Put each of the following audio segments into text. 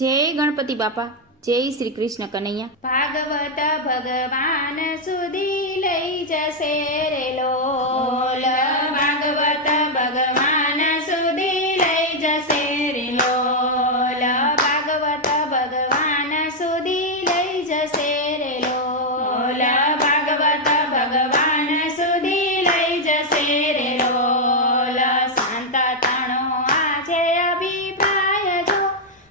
જય ગણપતિ બાપા, જય શ્રી કૃષ્ણ કનૈયા। ભાગવત ભગવાન સુધી લઈ જશે રે લોલ, ભાગવત ભગવાન સુધી લઈ જશે રે લોલ, ભાગવત ભગવાન સુધી લઈ જશે રે લોલ, ભાગવત ભગવાન સુધી લઈ જશે રે લોલ। શાંત તણો આજે અભિપ્રાય જો,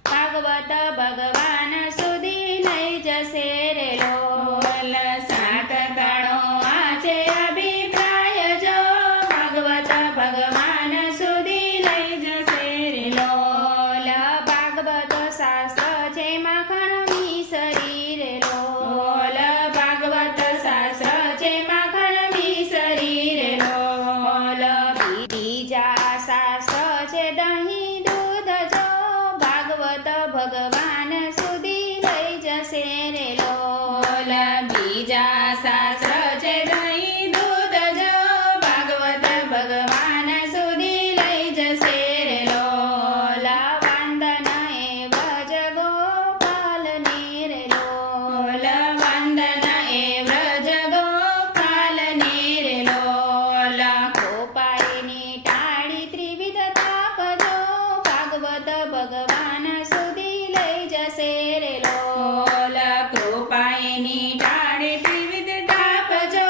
ભાગવત ભગવાન સુધી લઈ જશે રે લોલ। સાત તણો આજે અભિપ્રાય જો, ભાગવત ભગવાન સુધી લઈ જશે રે લોલ। ભાગવત શાસ્ત્ર છે માખણ મિસરી રે લોલ, ભાગવત શાસ્ત્ર છે માખણ મિસરી રે લોલ। બીજા શાસ્ત્ર છે દહીં દૂધ જો, ભાગવત ભગવાન સુધી લઈ જશે રે લોલ। બીજા શાસ્ત્ર છે દહીં દૂધ જો, ભાગવત ભગવાન સુધી લઈ જશે રે લોલ। વંદન એ વ્રજ ગોપાલને રે લોલ, વંદન એ વ્રજ ગોપાલને રે લોલ। ગોપાળની ટાળી ત્રિવિધ તાપ જો, ભાગવત ભગવાન સુધી લઈ જશે રે લોલ। કૃપાએની ટાળે ત્રિવિધ તાપ જો,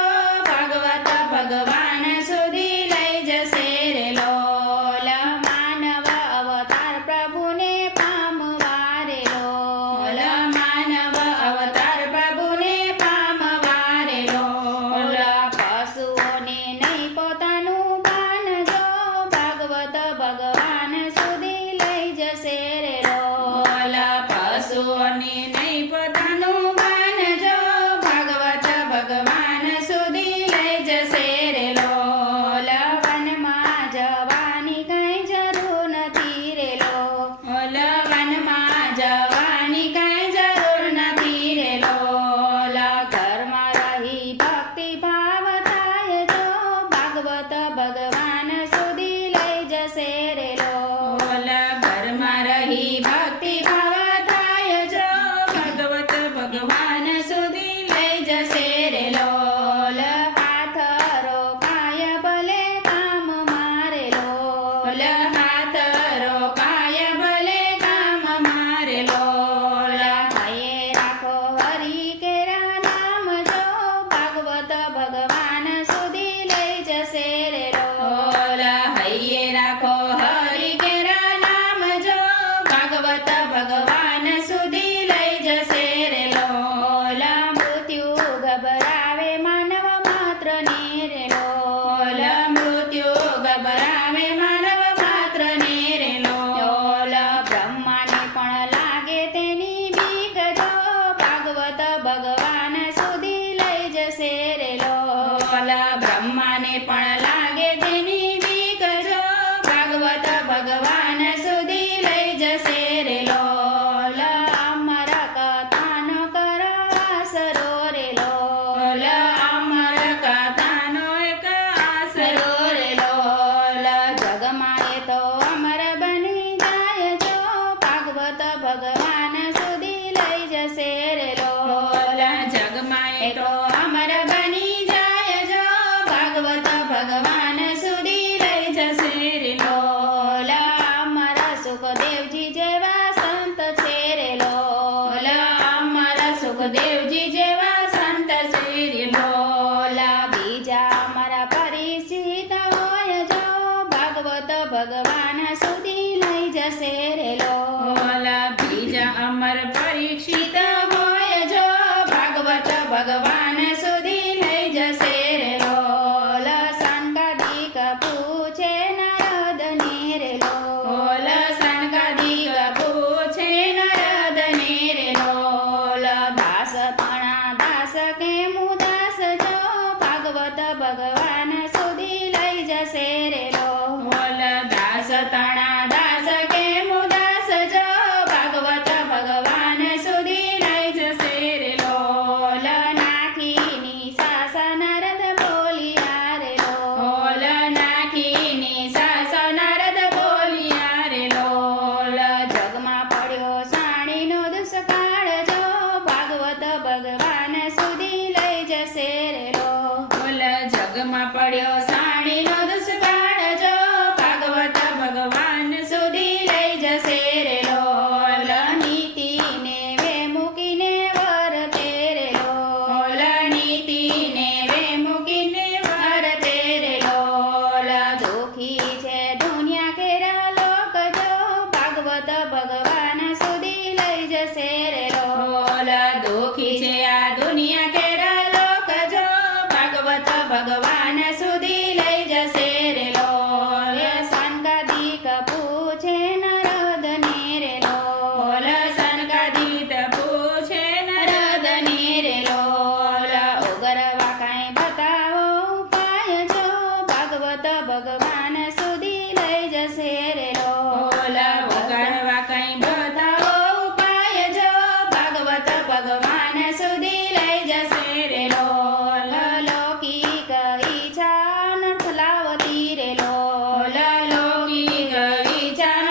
ભાગવત ભગવાન સુધી લઈ જશે રે લોલ। માનવ અવતાર પ્રભુને પામવા રે લોલ, માનવ અવતાર પ્રભુને પામવા રે લોલ। પશુઓને નહીં પોતાનું ભાન જો, ભાગવત ભગવાન સુધી લઈ જશે રે લોલ। પશુઓને નહીં પોતાનું ભાન જો, ભાગવત ભગવાન સુધી લઈ જશે રે લોલ। વનમાં જવાની કઈ જરૂર નથી રે લોલ, વનમાં જવાની કઈ જરૂર નથી રે લોલ। ઘરમાં રહી ભક્તિ ભાવ થાય જો, ભાગવત ભગવાન સુધી લઈ જશે રે લોલ। ઘરમાં રહી ભક્તિ ભાવ થાય જો, ભાગવત ભગવાન સુધી લઈ જશે રે લોલ। હાથ રોકાય ભલે કામ મારે લોલ, હાથ રોકાય ભલે કામ મારે લોલ। હૈયે રાખો હરિ કેરા નામ જો, ભાગવત ભગવાન સુધી લઈ જશે રે લોલ। હૈયે રાખો હરિ કેરા નામ જો, ભાગવત ભગવાન સુધી લઈ જશે રે લોલ। મૃત્યુ ગભરાવે માનવ માત્ર ને રે લોલ, મૃત્યુ ગભરાવે માનવ માત્ર ને રે લોલ। બ્રહ્માને પણ લાગે તેની બીક જો, ભાગવત ભગવાન સુધી લઈ જશે રે લોલ। બ્રહ્માને પણ લાગે તેની બીક જો, ભાગવત ભગવાન સુધી લઈ જશે રે લોલ। અમર કથાનો કરવાસરો રે લોલ, અમર કથાનો એક આસરો રે લોલ। જગમાં એ તો અમર બની જાય જો, ભાગવત ભગવાન સુધી લઈ જશે રે લોલ। જગમાં એ તો અમર બની જાય જો, ભાગવત ભગવાન સુધી લઈ જશે રે લોલ। અમર સુખદેવજી જેવા સંત છે રે લોલ, અમર સુખદેવજી જેવા સંત છે રે લોલ। બીજા અમારા પરિચિત હોય જો, ભાગવત ભગવાન સુધી લઈ જશે રે લોલ। બીજા અમર પરીક્ષિત હોય જો, ભાગવત ભગવાન સુધી લઈ જશે રે લોલ। સંકાદિક પૂછે નારદને રે લોલ, સંકાદિક પૂછે નારદને રે લોલ। દાસ તણા દાસ કે મુદાસ જો, ભાગવત ભગવાન સુધી લઈ જશે રે લોલ। દાસ તણા દાસ કે મુદાસ જો, ભાગવત ભગવાન સુધી લઈ જશે રે લોલ। નાખીની સાસા નારદ બોલિયા રે લોલ, નાખી ભગવાન સુધી લઈ જશે રે લોલ વગાડવા કઈ બતાવો ઉપાય જો ભાગવત ભગવાન સુધી લઈ જશે રે લોલ લૌકિક ઈચ્છા નર્થ લાવતી રે લોલ લૌકિક ઈચ્છા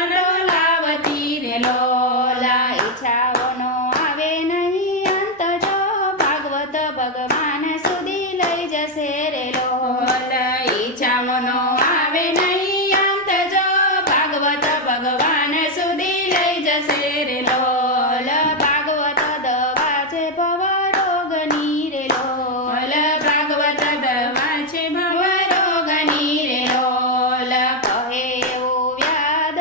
લાવતી રે લોલ ઈચ્છાઓનો આવે નહીં અંત જો ભાગવત ભગવાન સુધી લઈ જશે રે લોલ ઈચ્છાઓનો આવે નહીં અંત જો ભાગવત ભગવાન સુધી લઈ જશે રે લોલ ભાગવત દવા છે ભવ રોગની રે લોલ ભાગવત દવા છે ભવ રોગની રે લોલ કહે એવું વ્યાદ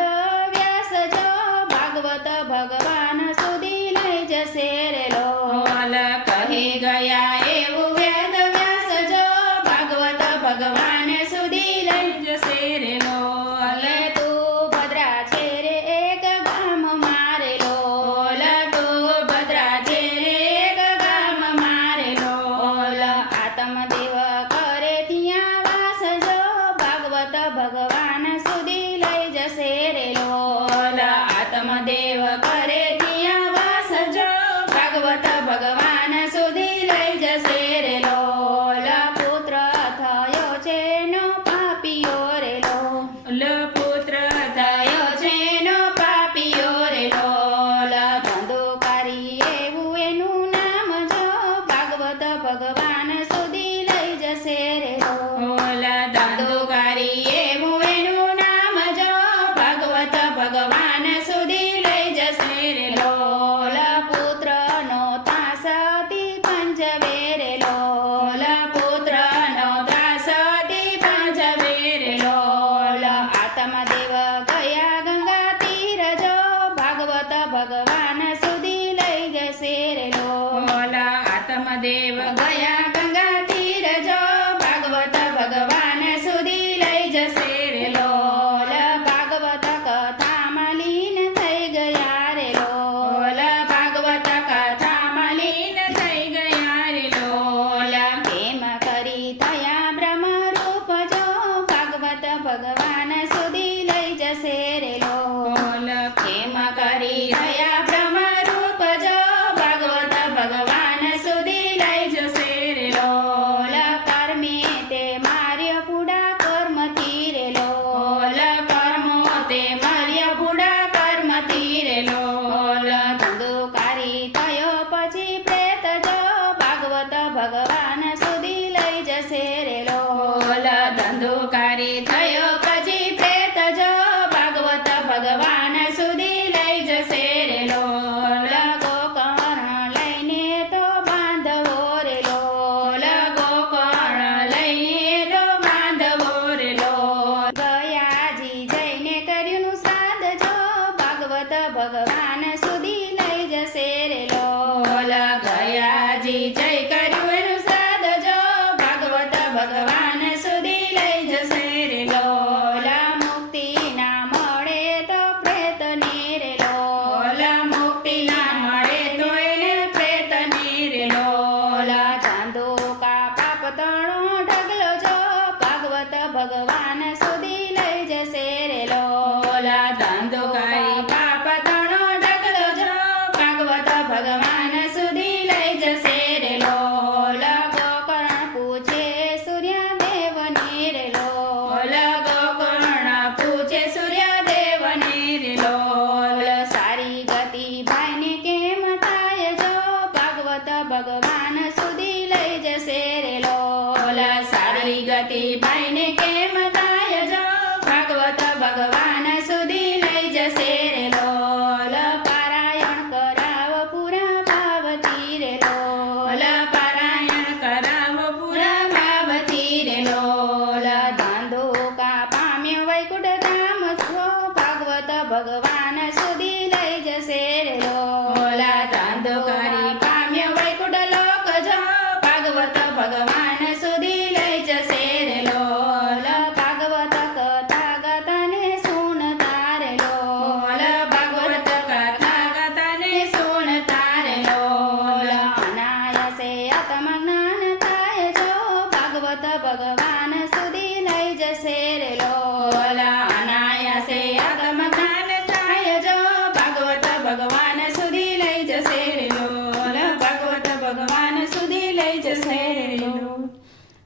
વ્યાસ જો ભાગવત ભગવાન સુધી લઈ જશે રે લોલ કહી ગયા એવું વેદ વ્યાસ જો ભાગવત ભગવાન સુધી લઈ જશે રે લોલ તું ભદ્રા છે રે એક ગામ મારે લોલ તું ભદ્રા છે રે એક ગામ મારે લોલ આત્મદેવ કરે ત્યાં વાસ જો ભાગવત ભગવાન સુધી લઈ જશે રે લોલ આત્મદેવ કરે ત્યાં વાસ જો ભાગવત ભગવાન સુધી લઈ જશે રે લોલ પુત્ર થયો છે નો પાપીઓ રે લોલ પુત્ર થયો છે નો પાપીઓ રે લોલ ધંધોકારી એવું એનું નામ જો ભાગવત ભગવાન સુધી લઈ જશે રે લોલ ધંધોકારી એવું એનું નામ જો ભાગવત ભગવાન સુધી લઈ જશે રે લોલ પુત્રનો ત્રાસ અતિ પંચવે રે લોલ પુત્રનો ત્રાસ અતિ પંચવે રે લોલ આત્મદેવ ગયા ગંગા તીર જો ભાગવત ભગવાન સુધી લઈ જશે રે લોલ આત્મદેવ ગયા ગંગા તીર જો ભાગવત ભગવાન સુધી લઈ જશે રે લોલ ભાગવત કથામાં લીન થઈ ગયા રે લોલ ભાગવત કથામાં લીન થઈ ગયા રે લોલ કેમ કરી થયા બ્રહ્મ રૂપ જો ભાગવત ભગવાન સુધી લઈ જશે રે લોલ કેમ કરી થયા બ્રહ્મ રૂપ જો ભાગવત ભગવાન સુધી લઈ જશે રે લોલ કર્મે તે માર્ય પુડા કર્મથી રે લોલ કર્મો તે માર્ય પુડા કર્મથી રે લોલ ધંધોકારી થયો પછી પ્રેત જો ભાગવત ભગવાન સુધી લઈ જશે રે લોલ ધંધોકારી થયો પછી પ્રેત જો ભાગવત ભગવાન સુધી લઈ જશે રે લોલ ગોકર્ણ લઈને તો બાંધવો રે લોલ ગોકર્ણ લઈને તો બાંધવો રે લોલ ગયાજી જઈને કર્યું શ્રાદ્ધ જો ભાગવત ભગવાન સુધી લઈ જશે રે લોલ ગયાજી જય કર્યું એનું શ્રાદ્ધ જો ભાગવત ભગવાન સુધી લઈ જશે રે લોલ મુક્તિ ના મળે તો પ્રેતને રે લોલ મુક્તિ ના મળે તો એને પ્રેતને રે લોલ ચાંદોકા પાપ તણો ઢગલો જો ભાગવત ભગવાન સુધી લઈ જશે રે લોલ ધંધોકારી પાપ તણો ઢગલો જો ભાગવત ભગવાન સુધી લઈ જશે રે લોલ ગોકર્ણ પૂછે સૂર્યદેવને રે લોલ ગોકર્ણ પૂછે સૂર્યદેવને રે લોલ સારી ગતિ ભાઈને કેમ થાય જો ભાગવત ભગવાન સુધી લઈ જશે રે લોલ સારી ગતિ ભાઈને કેમ થાય જો ભાગવત ભગવાન સુધી લઈ જશે રે લોલ પારાયણ કરાવ પૂરા ભાવથી રે લોલ પારાયણ કરાવ પૂરા ભાવથી રે લોલ ધંધોકા પામ્ય વૈકુંઠ ધામ છો ભાગવત ભગવાન સુધી લઈ જશે રે લોલ ધંધોકારી પામ્ય વૈકુંઠ લોક જો ભાગવત ભગવાન સુધી લઈ જશે રે લોલ ભાગવત કથા ગતાને સુનતા રે લોલ ભાગવત કથા ગતાને સુનતા રે લોલ અનાયાસે આત્મજ્ઞાન થાય જો ભાગવત ભગવાન સુધી લઈ જશે રે લોલ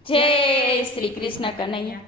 જય શ્રી કૃષ્ણ કનૈયા.